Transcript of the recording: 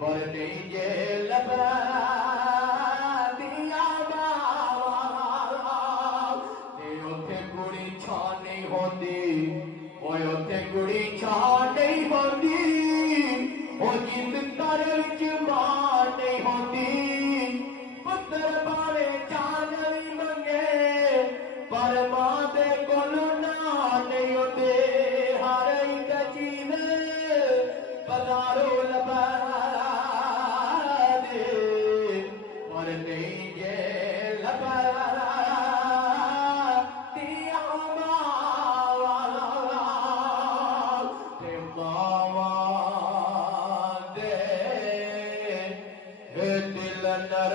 पर नहीं जे लबदिया ते उथे कुड़ी छा नहीं होंदी ओए उथे कुड़ी छा नहीं होंदी ओ जिंद कर विच मां नहीं होंदी पुत्र भावे चान भी मंगे पर मां दे कोलों ना नहीं होंदे हर एक चीज बाजारों लबा पर नहीं जे लबा दिया मावा ते मावा दे दिल न